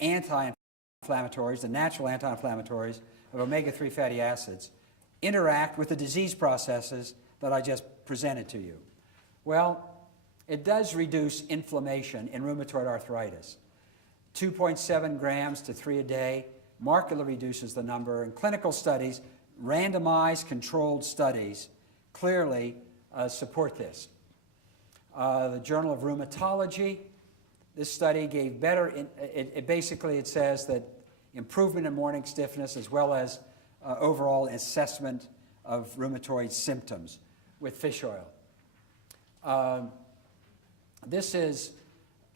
anti-inflammatories, the natural anti-inflammatories of omega-3 fatty acids, interact with the disease processes that I just presented to you? Well, it does reduce inflammation in rheumatoid arthritis. 2.7 grams to 3 a day markedly reduces the number. In clinical studies, randomized controlled studies clearly support this. The Journal of Rheumatology, this study gave better, basically it says that improvement in morning stiffness as well as overall assessment of rheumatoid symptoms with fish oil. This is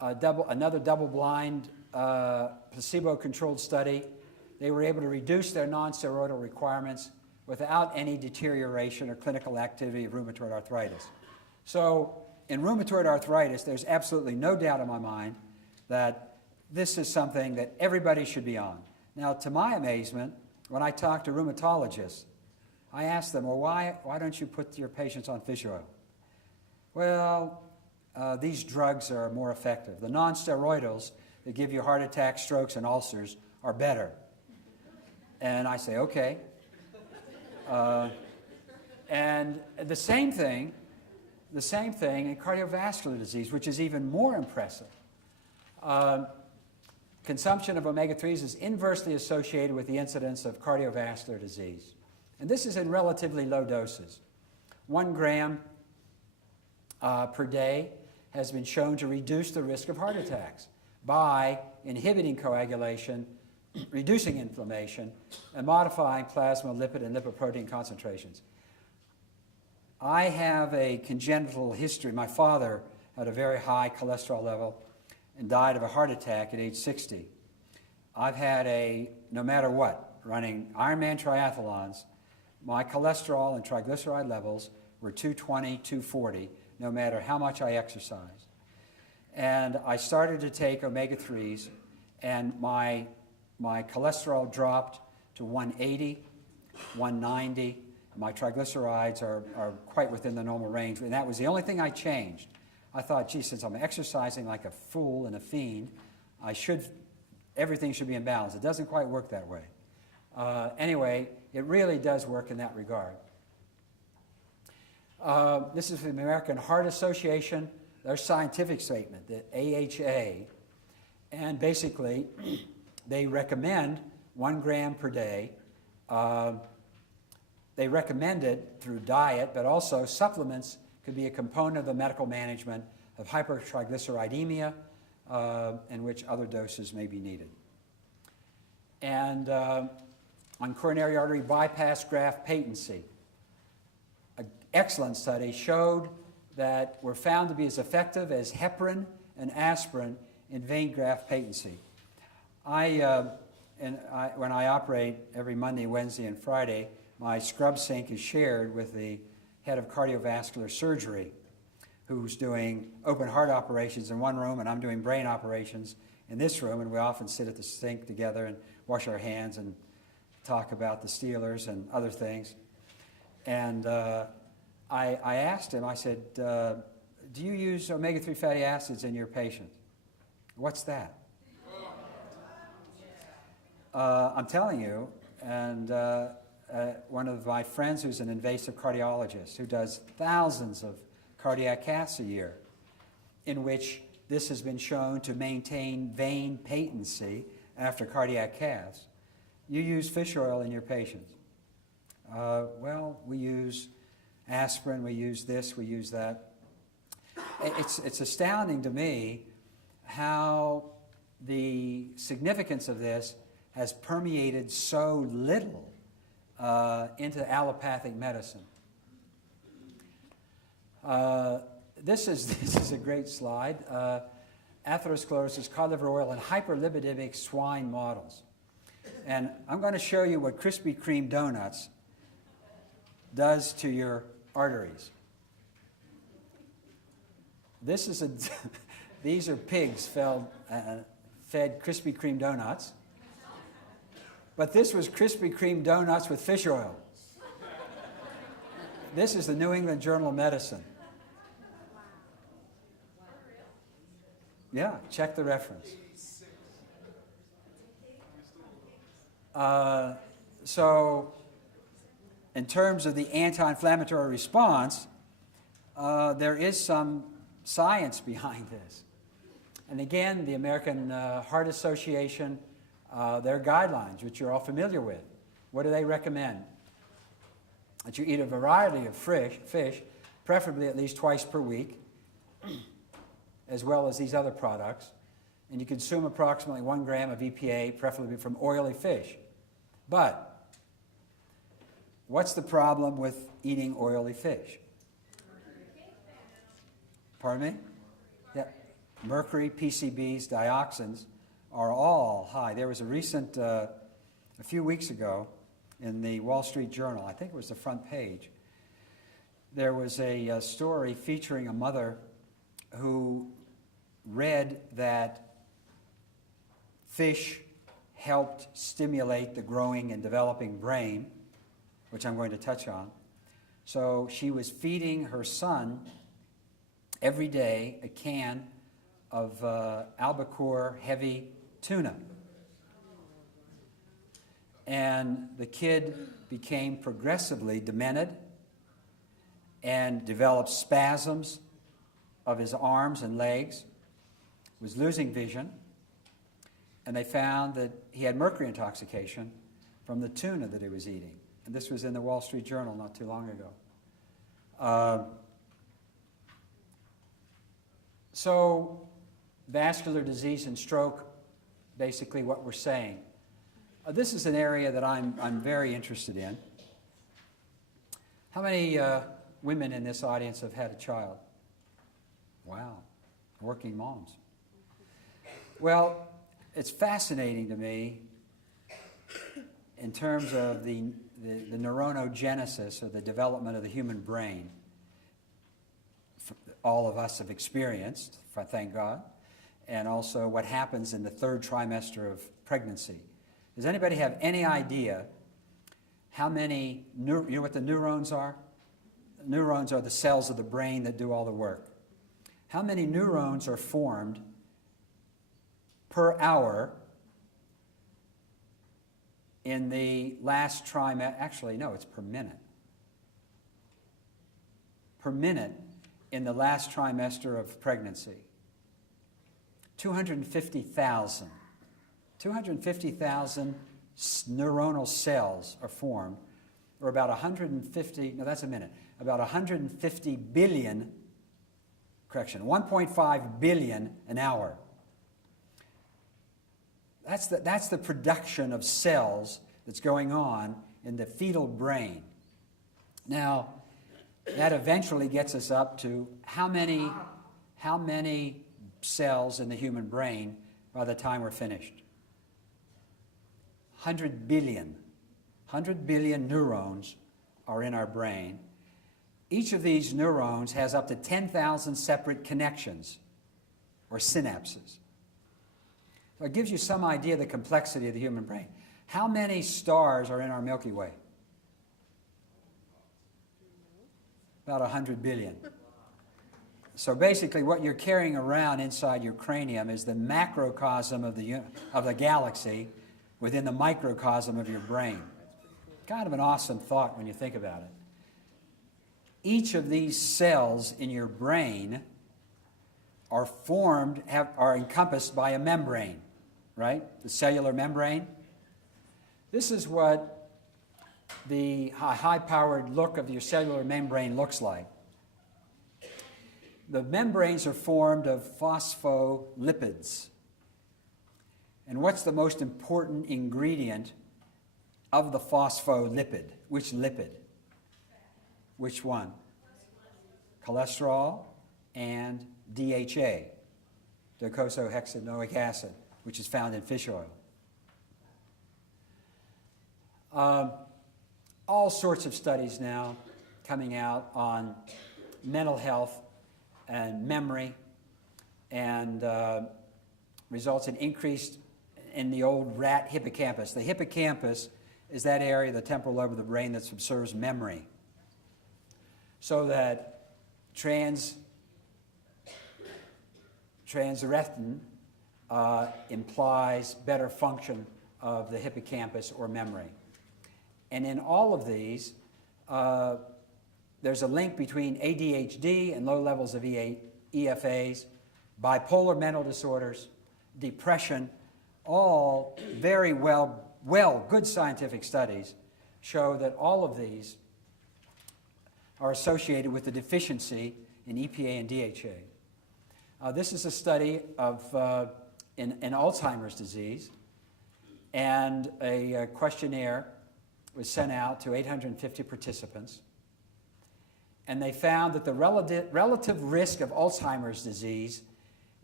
another double-blind placebo-controlled study. They were able to reduce their non-steroidal requirements without any deterioration or clinical activity of rheumatoid arthritis. So in rheumatoid arthritis, there's absolutely no doubt in my mind that this is something that everybody should be on. Now, to my amazement, when I talk to rheumatologists, I ask them, well, why don't you put your patients on fish oil? Well, these drugs are more effective. The non-steroidals that give you heart attacks, strokes, and ulcers are better. And I say, okay. And the same thing in cardiovascular disease, which is even more impressive. Consumption of omega-3s is inversely associated with the incidence of cardiovascular disease. And this is in relatively low doses. 1 gram per day has been shown to reduce the risk of heart attacks by inhibiting coagulation, reducing inflammation, and modifying plasma lipid and lipoprotein concentrations. I have a congenital history. My father had a very high cholesterol level and died of a heart attack at age 60. I've had no matter what, running Ironman triathlons, my cholesterol and triglyceride levels were 220, 240, no matter how much I exercised. And I started to take omega-3s, and my cholesterol dropped to 180, 190. My triglycerides are quite within the normal range, and that was the only thing I changed. I thought, gee, since I'm exercising like a fool and a fiend, everything should be in balance. It doesn't quite work that way. Anyway, it really does work in that regard. This is the American Heart Association, their scientific statement, the AHA, and basically they recommend 1 gram per day. They recommend it through diet, but also supplements could be a component of the medical management of hypertriglyceridemia, in which other doses may be needed. And on coronary artery bypass graft patency, an excellent study showed that were found to be as effective as heparin and aspirin in vein graft patency. When I operate every Monday, Wednesday, and Friday, my scrub sink is shared with the head of cardiovascular surgery, who's doing open heart operations in one room, and I'm doing brain operations in this room, and we often sit at the sink together and wash our hands and talk about the Steelers and other things. And I asked him, I said, do you use omega-3 fatty acids in your patients? What's that? I'm telling you, and one of my friends who's an invasive cardiologist who does thousands of cardiac caths a year, in which this has been shown to maintain vein patency after cardiac caths. You use fish oil in your patients. Well, we use aspirin, we use this, we use that. It's astounding to me how the significance of this has permeated so little into allopathic medicine. This is a great slide. Atherosclerosis, cod liver oil, and hyperlipidemic swine models. And I'm going to show you what Krispy Kreme donuts does to your arteries. This is these are pigs fed Krispy Kreme donuts. But this was Krispy Kreme donuts with fish oil. This is the New England Journal of Medicine. Yeah, check the reference. So in terms of the anti-inflammatory response, there is some science behind this. And again, the American Heart Association, their guidelines, which you're all familiar with, what do they recommend? That you eat a variety of fish, preferably at least twice per week, as well as these other products, and you consume approximately 1 gram of EPA, preferably from oily fish. But what's the problem with eating oily fish? Pardon me? Yeah. Mercury, PCBs, dioxins are all high. There was a recent, a few weeks ago, in the Wall Street Journal, I think it was the front page, there was a story featuring a mother who read that fish helped stimulate the growing and developing brain, which I'm going to touch on. So she was feeding her son every day a can of albacore heavy tuna. And the kid became progressively demented and developed spasms of his arms and legs, was losing vision, and they found that he had mercury intoxication from the tuna that he was eating. And this was in the Wall Street Journal not too long ago. So vascular disease and stroke, basically what we're saying. This is an area that I'm very interested in. How many women in this audience have had a child? Wow, working moms. Well, it's fascinating to me in terms of the neuronogenesis, or the development of the human brain. All of us have experienced, thank God, and also what happens in the 3rd trimester of pregnancy. Does anybody have any idea how many, you know what the neurons are? Neurons are the cells of the brain that do all the work. How many neurons are formed per hour in the last trimester? Actually, no, it's per minute. Per minute in the last trimester of pregnancy. 250,000. 250,000 neuronal cells are formed, or about 150, no, that's a minute, about 150 billion, correction, 1.5 billion an hour. That's the production of cells that's going on in the fetal brain. Now, that eventually gets us up to how many cells in the human brain by the time we're finished? 100 billion. 100 billion neurons are in our brain. Each of these neurons has up to 10,000 separate connections, or synapses. So it gives you some idea of the complexity of the human brain. How many stars are in our Milky Way? About 100 billion. So basically what you're carrying around inside your cranium is the macrocosm of the galaxy within the microcosm of your brain. Kind of an awesome thought when you think about it. Each of these cells in your brain are formed, are encompassed by a membrane, right? The cellular membrane. This is what the high-powered look of your cellular membrane looks like. The membranes are formed of phospholipids. And what's the most important ingredient of the phospholipid? Which lipid? Which one? Cholesterol and DHA, docosahexaenoic acid, which is found in fish oil. All sorts of studies now coming out on mental health and memory, and results in increased in the old rat hippocampus. The hippocampus is that area, the temporal lobe of the brain, that observes memory. So that transretin implies better function of the hippocampus or memory. And in all of these, there's a link between ADHD and low levels of EFAs, bipolar mental disorders, depression, all very good scientific studies show that all of these are associated with the deficiency in EPA and DHA. This is a study of in Alzheimer's disease, and a questionnaire was sent out to 850 participants, and they found that the relative risk of Alzheimer's disease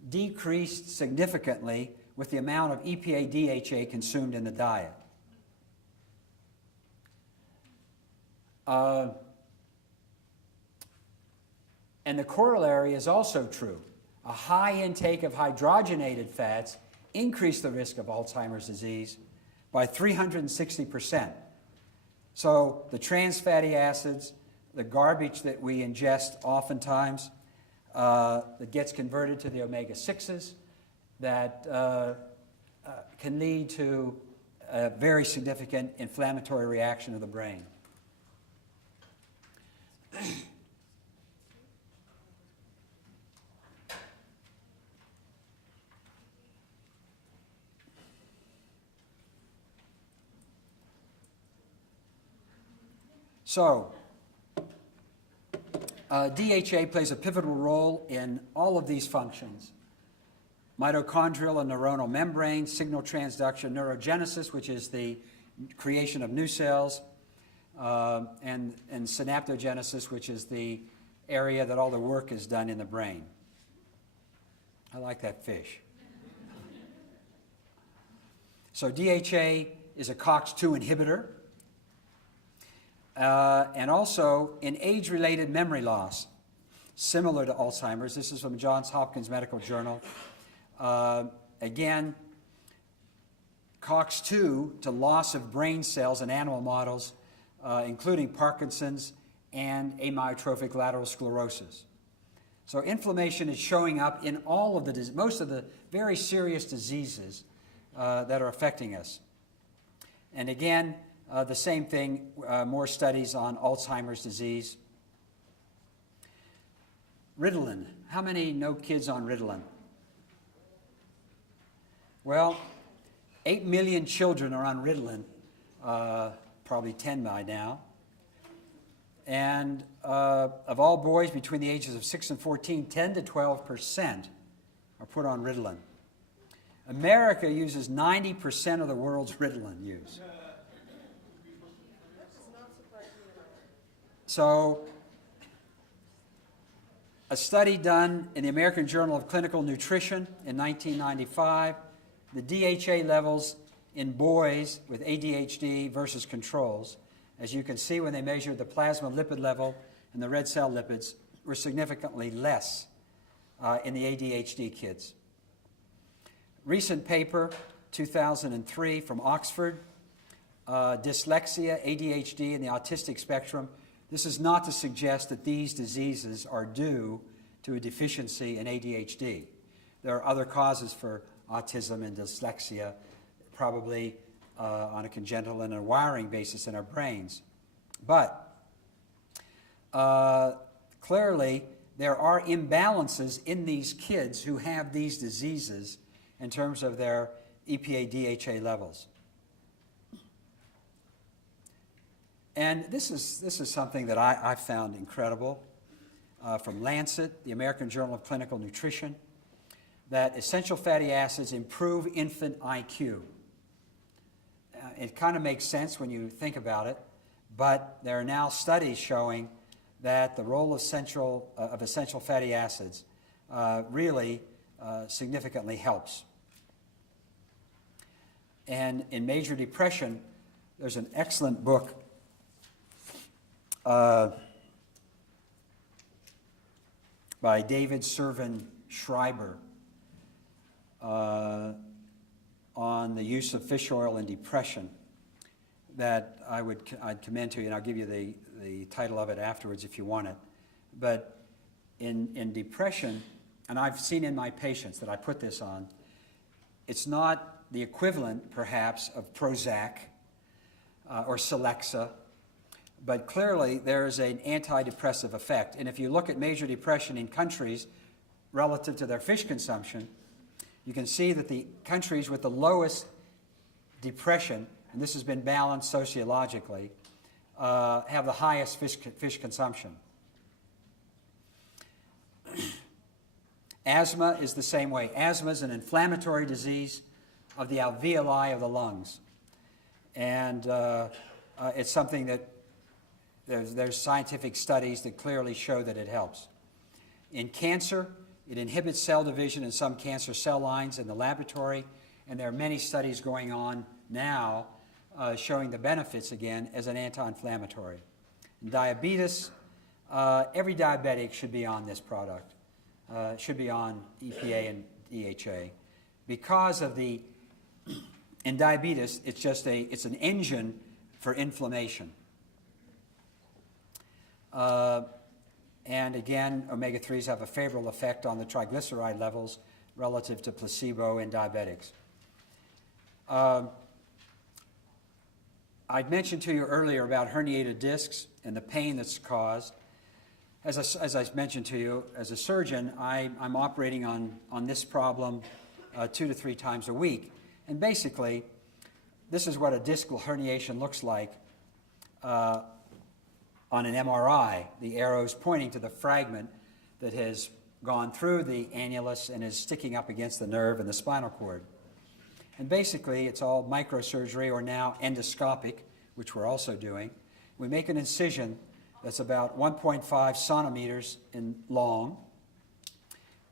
decreased significantly with the amount of EPA DHA consumed in the diet. And the corollary is also true. A high intake of hydrogenated fats increased the risk of Alzheimer's disease by 360%. So the trans fatty acids, the garbage that we ingest oftentimes, that gets converted to the omega-6s, that can lead to a very significant inflammatory reaction of the brain. So, DHA plays a pivotal role in all of these functions. Mitochondrial and neuronal membrane, signal transduction, neurogenesis, which is the creation of new cells, and synaptogenesis, which is the area that all the work is done in the brain. I like that fish. So DHA is a COX-2 inhibitor. And also in age-related memory loss, similar to Alzheimer's. This is from Johns Hopkins Medical Journal. Again, COX-2 to loss of brain cells in animal models, including Parkinson's and amyotrophic lateral sclerosis. So inflammation is showing up in all of the, most of the very serious diseases that are affecting us. And again, the same thing, more studies on Alzheimer's disease. Ritalin. How many know kids on Ritalin? Well, 8 million children are on Ritalin, probably 10 by now. And of all boys between the ages of 6 and 14, 10 to 12% are put on Ritalin. America uses 90% of the world's Ritalin use. So, a study done in the American Journal of Clinical Nutrition in 1995, the DHA levels in boys with ADHD versus controls. As you can see, when they measured the plasma lipid level and the red cell lipids, were significantly less in the ADHD kids. Recent paper, 2003, from Oxford, dyslexia, ADHD, and the autistic spectrum. This is not to suggest that these diseases are due to a deficiency in ADHD. There are other causes for autism and dyslexia, probably on a congenital and a wiring basis in our brains. But clearly, there are imbalances in these kids who have these diseases in terms of their EPA-DHA levels. And this is something that I found incredible from Lancet, the American Journal of Clinical Nutrition, that essential fatty acids improve infant IQ. It kind of makes sense when you think about it, but there are now studies showing that the role of essential fatty acids really significantly helps. And in major depression, there's an excellent book by David Servin Schreiber on the use of fish oil in depression that I'd commend to you, and I'll give you the title of it afterwards if you want it. But in depression, and I've seen in my patients that I put this on, it's not the equivalent, perhaps, of Prozac or Celexa, but clearly there's an antidepressive effect. And if you look at major depression in countries relative to their fish consumption, you can see that the countries with the lowest depression, and this has been balanced sociologically, have the highest fish consumption. Asthma is the same way. Asthma is an inflammatory disease of the alveoli of the lungs. And it's something that there's scientific studies that clearly show that it helps. In cancer, it inhibits cell division in some cancer cell lines in the laboratory, and there are many studies going on now showing the benefits, again, as an anti-inflammatory. In diabetes, every diabetic should be on this product, should be on EPA and DHA. Because of the, in diabetes, it's an engine for inflammation. And again, omega-3s have a favorable effect on the triglyceride levels relative to placebo in diabetics. I mentioned to you earlier about herniated discs and the pain that's caused. As I mentioned to you, as a surgeon, I'm operating on this problem 2 to 3 times a week. And basically, this is what a discal herniation looks like on an MRI, the arrows pointing to the fragment that has gone through the annulus and is sticking up against the nerve and the spinal cord. And basically, it's all microsurgery or now endoscopic, which we're also doing. We make an incision that's about 1.5 centimeters long,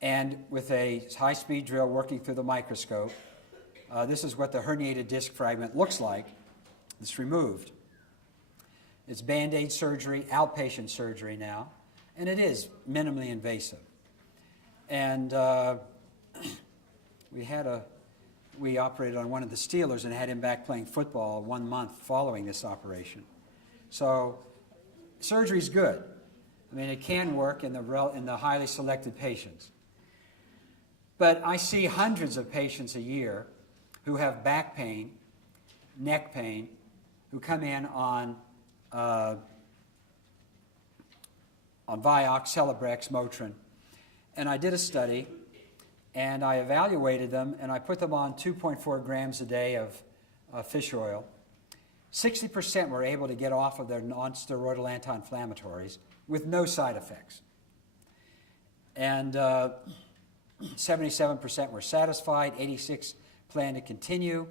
and with a high-speed drill working through the microscope, this is what the herniated disc fragment looks like. It's removed. It's Band-Aid surgery, outpatient surgery now, and it is minimally invasive. And we operated on one of the Steelers and had him back playing football 1 month following this operation. So surgery's good. I mean, it can work in the highly selected patients. But I see hundreds of patients a year who have back pain, neck pain, who come in on Vioxx, Celebrex, Motrin. And I did a study, and I evaluated them, and I put them on 2.4 grams a day of fish oil. 60% were able to get off of their non-steroidal anti-inflammatories with no side effects. And 77% were satisfied, 86% plan to continue.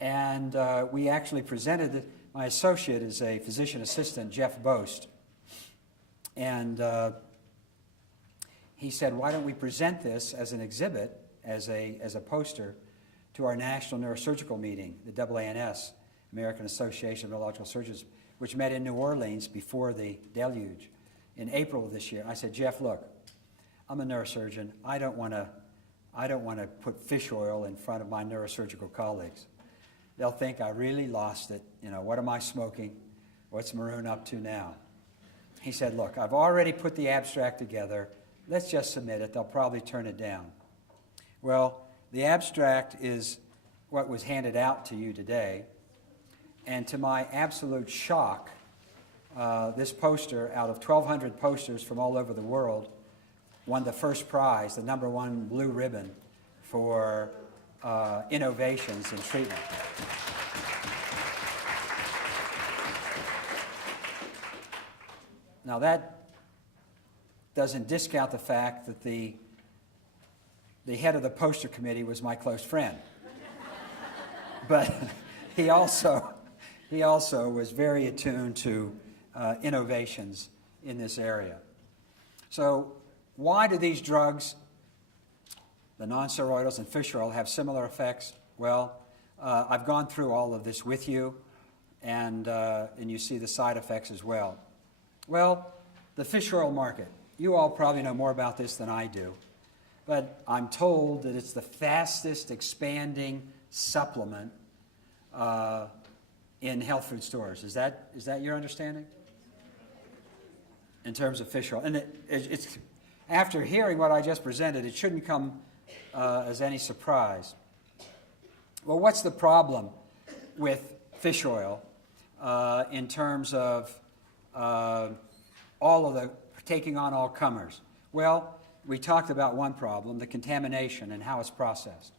And we actually presented, my associate is a physician assistant, Jeff Boast. And he said, why don't we present this as an exhibit, as a poster, to our national neurosurgical meeting, the AANS, American Association of Neurological Surgeons, which met in New Orleans before the deluge in April of this year. I said, Jeff, look, I'm a neurosurgeon. I don't want to put fish oil in front of my neurosurgical colleagues. They'll think I really lost it. You know, what am I smoking? What's Maroon up to now? He said, look, I've already put the abstract together. Let's just submit it. They'll probably turn it down. Well, the abstract is what was handed out to you today. And to my absolute shock, this poster, out of 1,200 posters from all over the world, won the first prize, the #1 blue ribbon for innovations in treatment. Now that doesn't discount the fact that the head of the poster committee was my close friend. But he also was very attuned to innovations in this area. So why do these drugs, the non-steroidals and fish oil, have similar effects? Well, I've gone through all of this with you, and you see the side effects as well. Well, the fish oil market. You all probably know more about this than I do, but I'm told that it's the fastest expanding supplement in health food stores. Is that your understanding? In terms of fish oil. And it's after hearing what I just presented, it shouldn't come as any surprise. Well, what's the problem with fish oil in terms of all of the taking on all comers? Well, we talked about one problem, the contamination and how it's processed.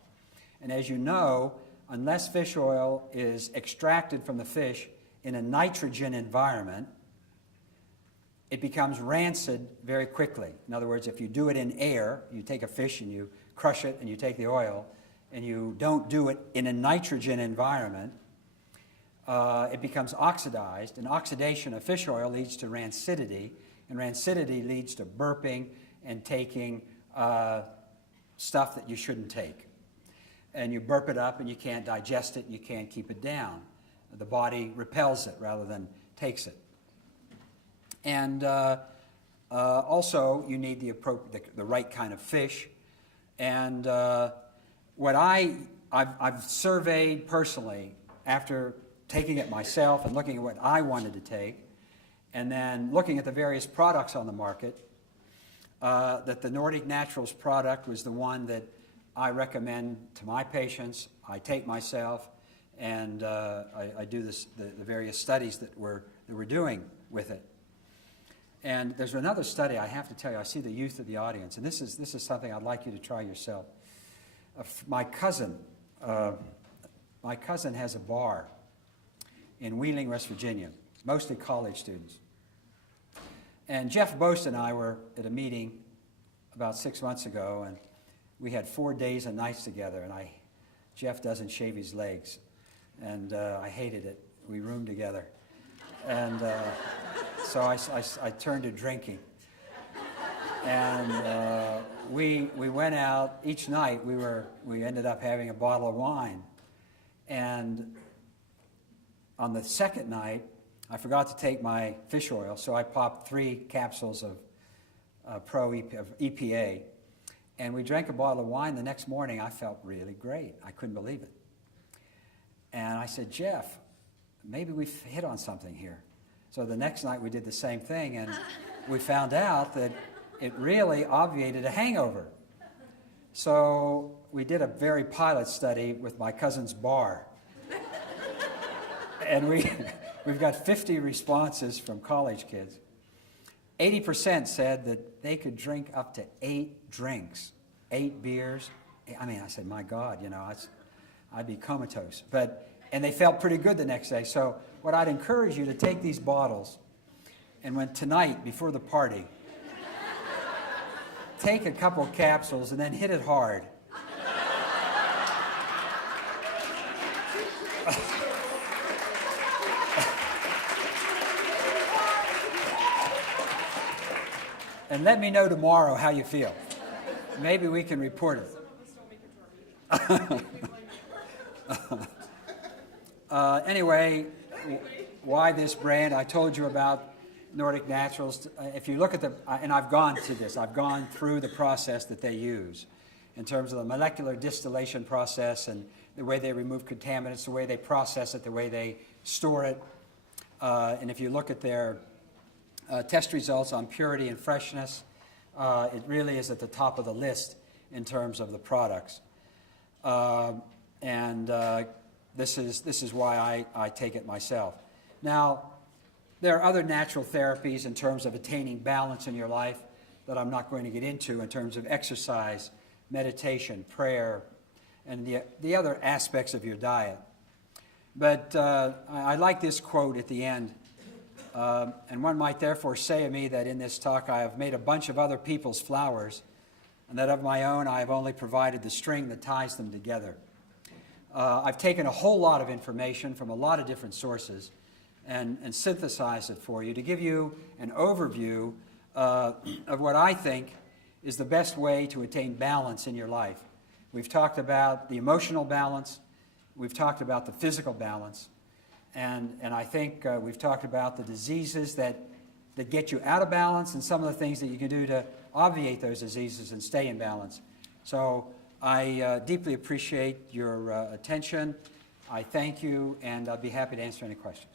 And as you know, unless fish oil is extracted from the fish in a nitrogen environment, it becomes rancid very quickly. In other words, if you do it in air, you take a fish and you crush it and you take the oil, and you don't do it in a nitrogen environment, it becomes oxidized, and oxidation of fish oil leads to rancidity, and rancidity leads to burping and taking stuff that you shouldn't take. And you burp it up and you can't digest it and you can't keep it down. The body repels it rather than takes it. And also you need the right kind of fish. And what I've surveyed personally after taking it myself and looking at what I wanted to take, and then looking at the various products on the market, that the Nordic Naturals product was the one that I recommend to my patients, I take myself, and I do the various studies that we're doing with it. And there's another study I have to tell you. I see the youth of the audience, and this is something I'd like you to try yourself. My cousin has a bar in Wheeling, West Virginia, mostly college students. And Jeff Boast and I were at a meeting about 6 months ago, and we had 4 days and nights together. And Jeff doesn't shave his legs, and I hated it. We roomed together, and so I turned to drinking. And we went out each night. We ended up having a bottle of wine, and on the second night, I forgot to take my fish oil, so I popped 3 capsules of EPA, and we drank a bottle of wine. The next morning, I felt really great. I couldn't believe it. And I said, Jeff, maybe we've hit on something here. So the next night, we did the same thing, and we found out that it really obviated a hangover. So we did a very pilot study with my cousin's bar. And we've got 50 responses from college kids. 80% said that they could drink up to 8 drinks, 8 beers. I mean, I said, my God, I'd be comatose. And they felt pretty good the next day. So what I'd encourage you to take these bottles, and when tonight, before the party, take a couple capsules and then hit it hard. And let me know tomorrow how you feel. Maybe we can report it. Anyway, why this brand? I told you about Nordic Naturals. If you look at and I've gone through the process that they use in terms of the molecular distillation process and the way they remove contaminants, the way they process it, the way they store it. And if you look at their test results on purity and freshness, it really is at the top of the list in terms of the products. This is why I take it myself. Now, there are other natural therapies in terms of attaining balance in your life that I'm not going to get into in terms of exercise, meditation, prayer, and the other aspects of your diet. But I like this quote at the end. And one might therefore say of me that in this talk I have made a bunch of other people's flowers, and that of my own I have only provided the string that ties them together. I've taken a whole lot of information from a lot of different sources and synthesized it for you to give you an overview of what I think is the best way to attain balance in your life. We've talked about the emotional balance. We've talked about the physical balance. And I think we've talked about the diseases that get you out of balance and some of the things that you can do to obviate those diseases and stay in balance. So I deeply appreciate your attention. I thank you, and I'll be happy to answer any questions.